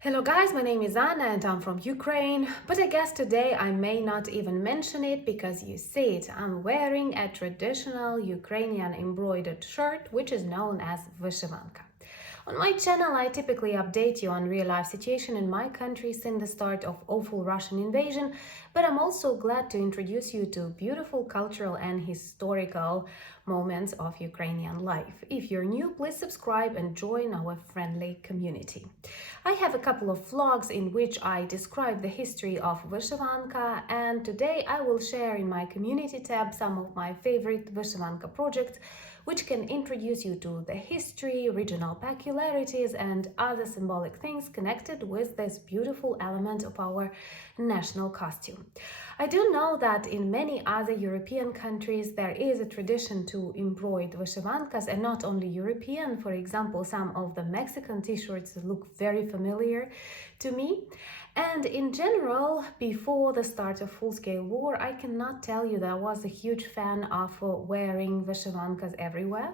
Hello guys, my name is Anna and I'm from Ukraine, but I guess today I may not even mention it because you see it. I'm wearing a traditional Ukrainian embroidered shirt which is known as vyshivanka. On my channel, I typically update you on real-life situation in my country since the start of awful Russian invasion, but I'm also glad to introduce you to beautiful cultural and historical moments of Ukrainian life. If you're new, please subscribe and join our friendly community. I have a couple of vlogs in which I describe the history of vyshivanka, and today I will share in my community tab some of my favorite vyshivanka projects which can introduce you to the history, regional peculiarities, and other symbolic things connected with this beautiful element of our national costume. I do know that in many other European countries there is a tradition to embroider vyshivankas, and not only European. For example, some of the Mexican t-shirts look very familiar to me. And in general, before the start of full-scale war, I cannot tell you that I was a huge fan of wearing vyshivankas everywhere.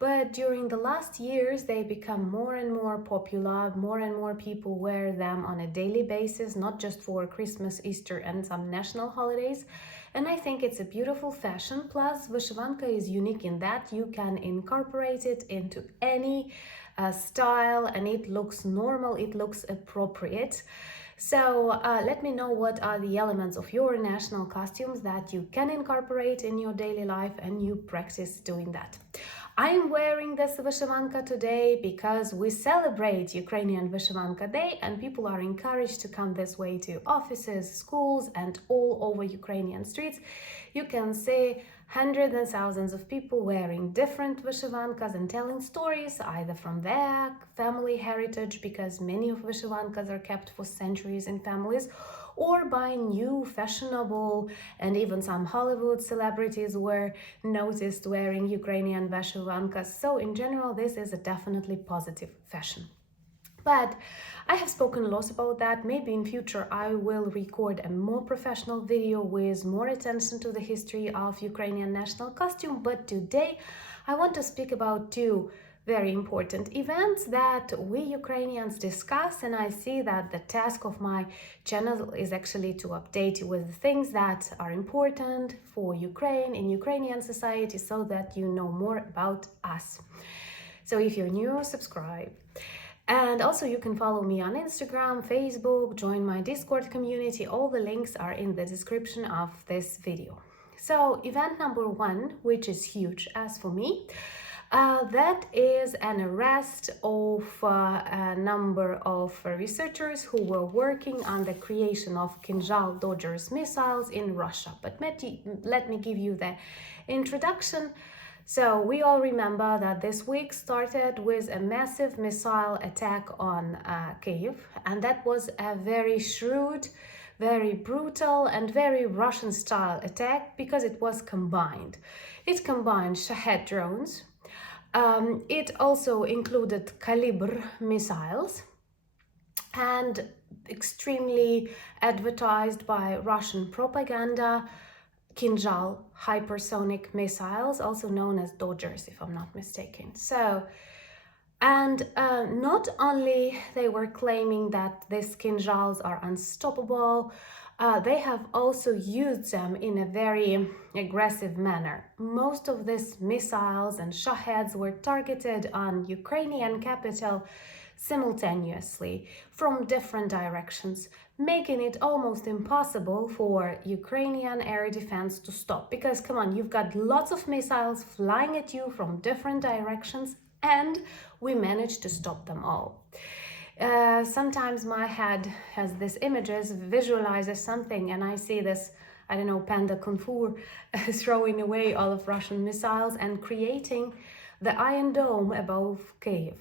But during the last years, they become more and more popular. More and more people wear them on a daily basis, not just for Christmas, Easter, and some national holidays. And I think it's a beautiful fashion. Plus, vyshivanka is unique in that you can incorporate it into any style, and it looks normal, it looks appropriate. So let me know what are the elements of your national costumes that you can incorporate in your daily life and you practice doing that. I'm wearing this vyshivanka today because we celebrate Ukrainian Vyshivanka Day, and people are encouraged to come this way to offices, schools, and all over Ukrainian streets. You can see hundreds and thousands of people wearing different vyshivankas and telling stories either from their family heritage, because many of vyshivankas are kept for centuries in families, or by new fashionable, and even some Hollywood celebrities were noticed wearing Ukrainian vyshivankas. So in general, this is a definitely positive fashion. But I have spoken lots about that. Maybe in future I will record a more professional video with more attention to the history of Ukrainian national costume. But today I want to speak about two very important events that we Ukrainians discuss, and I see that the task of my channel is actually to update you with the things that are important for Ukraine in Ukrainian society so that you know more about us. So if you're new, subscribe. And also you can follow me on Instagram, Facebook, join my Discord community. All the links are in the description of this video. So event number one, which is huge as for me, that is an arrest of a number of researchers who were working on the creation of KINZHAL Dodgers missiles in Russia. But let me give you the introduction. So we all remember that this week started with a massive missile attack on Kyiv, and that was a very shrewd, very brutal, and very Russian-style attack because it was combined. It combined Shahed drones. It also included Kalibr missiles, and extremely advertised by Russian propaganda, KINZHAL hypersonic missiles, also known as Dodgers, if I'm not mistaken. So, and not only they were claiming that these KINZHALs are unstoppable, they have also used them in a very aggressive manner. Most of these missiles and Shaheds were targeted on Ukrainian capital simultaneously from different directions, making it almost impossible for Ukrainian air defense to stop. Because come on, you've got lots of missiles flying at you from different directions, and we managed to stop them all. Sometimes my head has these images, visualizes something, and I see this, I don't know, panda kung fu throwing away all of Russian missiles and creating the Iron Dome above Kyiv.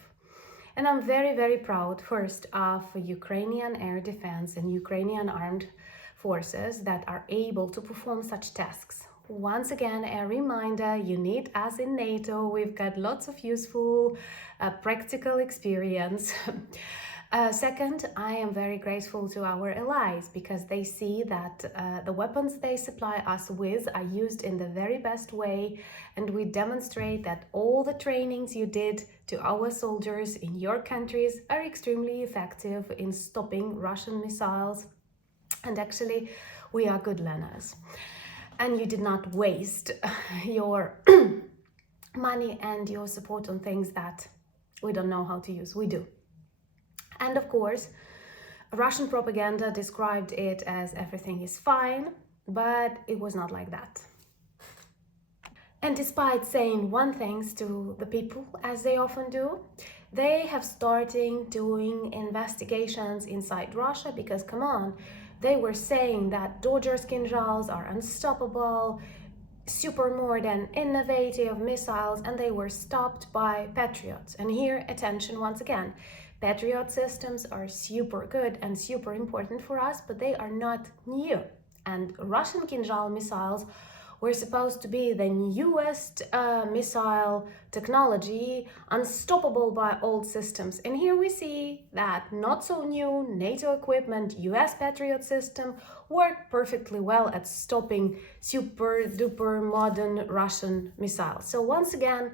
And I'm very, very proud, first, of Ukrainian air defense and Ukrainian armed forces that are able to perform such tasks. Once again, a reminder, you need us in NATO. We've got lots of useful, practical experience. Second, I am very grateful to our allies because they see that the weapons they supply us with are used in the very best way, and we demonstrate that all the trainings you did to our soldiers in your countries are extremely effective in stopping Russian missiles, and actually we are good learners. And you did not waste your money and your support on things that we don't know how to use. We do. And of course, Russian propaganda described it as everything is fine, but it was not like that. And despite saying one thing to the people, as they often do, they have started doing investigations inside Russia because, come on, they were saying that Dodger's KINZHALS are unstoppable, super more than innovative missiles, and they were stopped by PATRIOTS. And here, attention once again, Patriot systems are super good and super important for us, but they are not new. And Russian KINZHAL missiles were supposed to be the newest missile technology, unstoppable by old systems. And here we see that not so new NATO equipment, US Patriot system worked perfectly well at stopping super duper modern Russian missiles. So once again,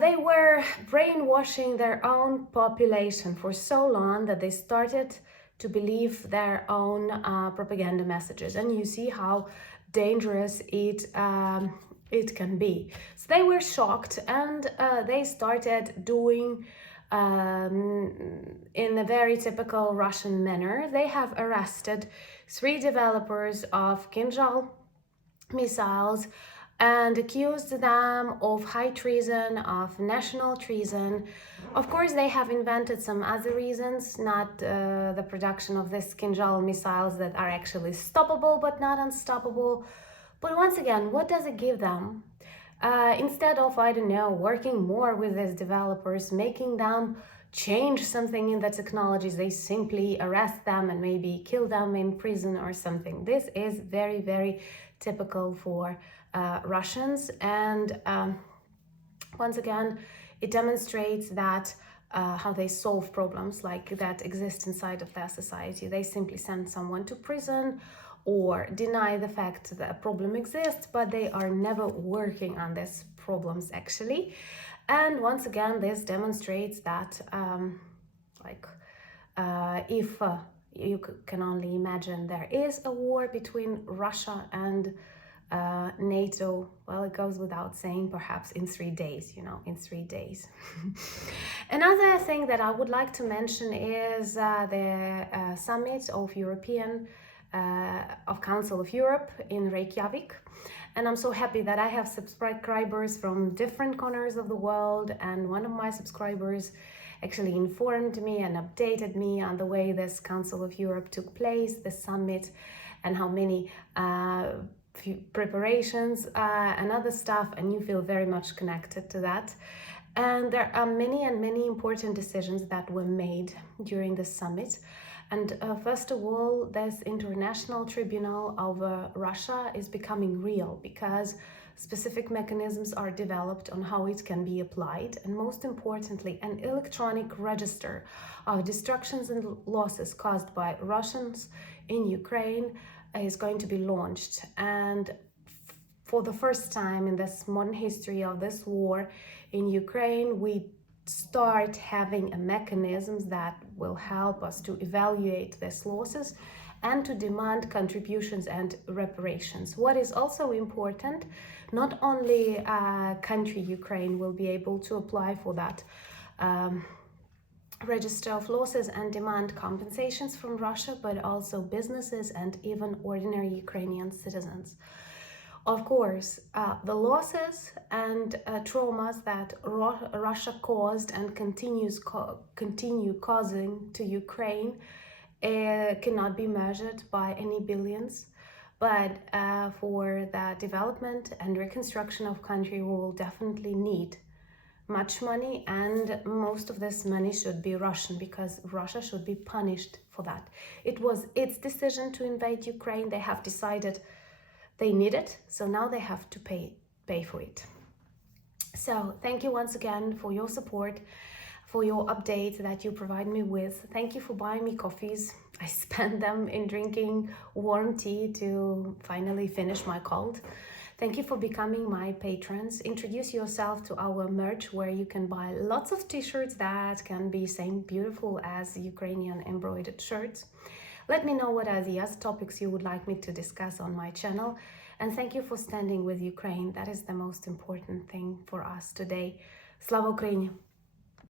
they were brainwashing their own population for so long that they started to believe their own propaganda messages, and you see how dangerous it can be. So they were shocked, and they started doing in a very typical Russian manner. They have arrested 3 developers of KINZHAL missiles and accused them of high treason, of national treason. Of course, they have invented some other reasons, not the production of these KINZHAL missiles that are actually stoppable but not unstoppable. But once again, what does it give them? Instead of, I don't know, working more with these developers, making them change something in the technologies, they simply arrest them and maybe kill them in prison or something. This is very, very typical for Russians, and once again it demonstrates that how they solve problems like that exist inside of their society. They simply send someone to prison or deny the fact that a problem exists, but they are never working on these problems actually. And once again, this demonstrates that if you can only imagine there is a war between Russia and NATO, well, it goes without saying, perhaps in 3 days, in 3 days. Another thing that I would like to mention is the Summit of Council of Europe in Reykjavik. And I'm so happy that I have subscribers from different corners of the world, and one of my subscribers actually informed me and updated me on the way this Council of Europe took place, the summit, and how many preparations and other stuff, and you feel very much connected to that. And there are many important decisions that were made during the summit. And first of all, this international tribunal over Russia is becoming real because specific mechanisms are developed on how it can be applied. And most importantly, an electronic register of destructions and losses caused by Russians in Ukraine is going to be launched. And for the first time in this modern history of this war in Ukraine, we start having a mechanisms that will help us to evaluate these losses and to demand contributions and reparations. What is also important, not only country Ukraine will be able to apply for that register of losses and demand compensations from Russia, but also businesses and even ordinary Ukrainian citizens. Of course, the losses and traumas that Russia caused and continue causing to Ukraine cannot be measured by any billions, but for the development and reconstruction of country, we will definitely need much money, and most of this money should be Russian, because Russia should be punished for that. It was its decision to invade Ukraine. They have decided they need it, so now they have to pay for it. So thank you once again for your support, for your updates that you provide me with. Thank you for buying me coffees. I spent them in drinking warm tea to finally finish my cold. Thank you for becoming my patrons. Introduce yourself to our merch where you can buy lots of t-shirts that can be same beautiful as Ukrainian embroidered shirts. Let me know what ideas, topics you would like me to discuss on my channel. And thank you for standing with Ukraine. That is the most important thing for us today. Slava Ukraini!